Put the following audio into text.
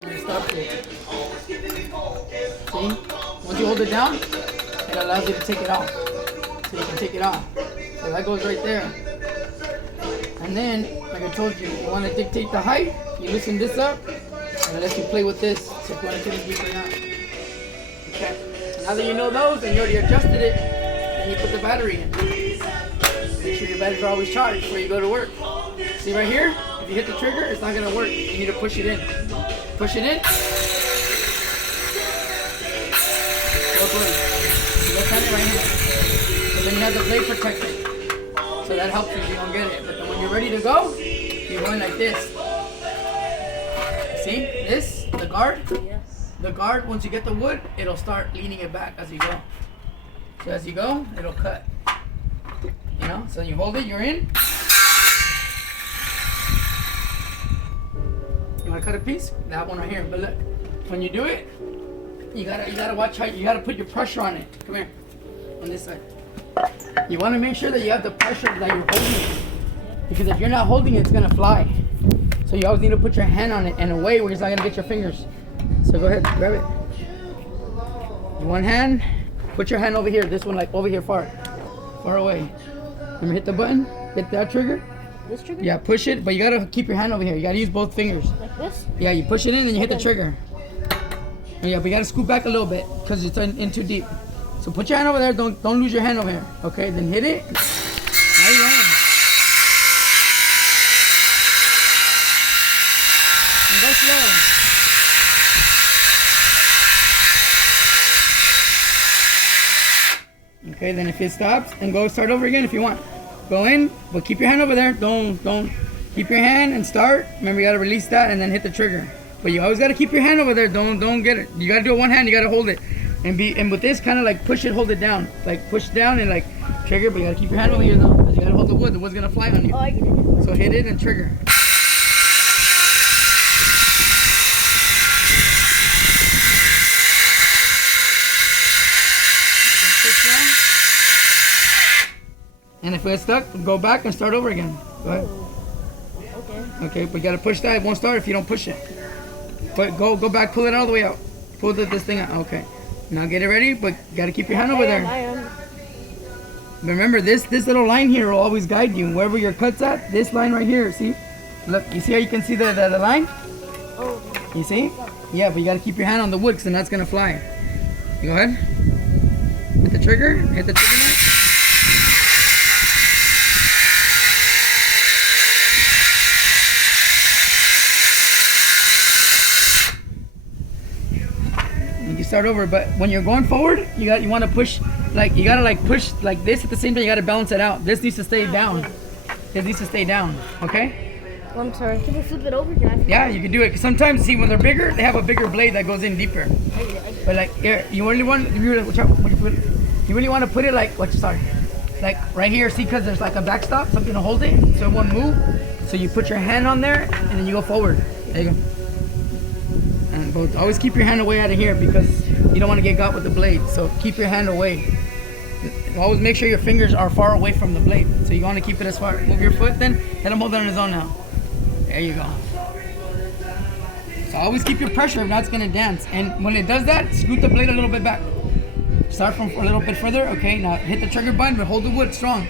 Stop it. See? Once you hold it down, it allows you to take it off. So you can take it off. So that goes right there. And then, like I told you, you want to dictate the height, you loosen this up, and it lets you play with this. So if you want to get it deeper or not. Okay. Now that you know those and you already adjusted it, then you put the battery in. Make sure your batteries are always charged before you go to work. See right here? If you hit the trigger, it's not going to work. You need to push it in. Push it in. Both ways. Left hand right here. So then you have the blade protected. So that helps you don't get it. But then when you're ready to go, you're going like this. See? This? The guard? Yes. The guard, once you get the wood, it'll start leaning it back as you go. So as you go, it'll cut. You know? So you hold it, you're in. You want to cut a piece? That one right here. But look, when you do it, you gotta watch how you gotta put your pressure on it. Come here, on this side. You want to make sure that you have the pressure that you're holding it, because if you're not holding it, it's gonna fly. So you always need to put your hand on it in a way where it's not gonna get your fingers. So go ahead, grab it. One hand, put your hand over here. This one like over here, far away. Remember, hit the button, hit that trigger. This trigger? Yeah, push it, but you gotta keep your hand over here. You gotta use both fingers. Like this? Yeah, you push it in and you hit the trigger. Yeah, but you gotta scoot back a little bit because it's in too deep. So put your hand over there. Don't lose your hand over here. Okay, then hit it. Now you're in. And go slow. Okay, then if it stops, then go start over again if you want. Go in, but keep your hand over there. Don't keep your hand and start. Remember, you gotta release that and then hit the trigger. But you always gotta keep your hand over there. Don't get it. You gotta do it one hand. You gotta hold it, and with this kind of like push it, hold it down, like push down and like trigger. But you gotta keep your hand over here though, because you gotta hold the wood. The wood's gonna fly on you. Oh, I get it. So hit it and trigger. And if it's stuck, go back and start over again. Go ahead. Okay. Okay, but you gotta push that. It won't start if you don't push it. But go back, pull it all the way out. Pull this thing out. Okay. Now get it ready, but you gotta keep your hand over there. I am. Remember, this little line here will always guide you. Wherever your cut's at, this line right here, see? Look, you see how you can see the line? Oh. You see? Yeah, but you gotta keep your hand on the wood, because then that's gonna fly. You go ahead. Hit the trigger. Hit the trigger now. Start over, but when you're going forward, you want to push, like you gotta like push like this at the same time. You gotta balance it out. This needs to stay down. This needs to stay down. Okay. Oh, I'm sorry. Can we flip it over? Yeah, you can do it. Cause sometimes, see, when they're bigger, they have a bigger blade that goes in deeper. But like, you really want to put it like like right here. See, cause there's like a backstop, something to hold it, so it won't move. So you put your hand on there, and then you go forward. There you go. But always keep your hand away out of here, because you don't want to get got with the blade. So keep your hand away. Always make sure your fingers are far away from the blade. So you want to keep it as far. Move your foot then. Let him hold it on his own now. There you go. So always keep your pressure, if not it's going to dance. And when it does that, scoot the blade a little bit back. Start from a little bit further. Okay, now hit the trigger button, but hold the wood strong.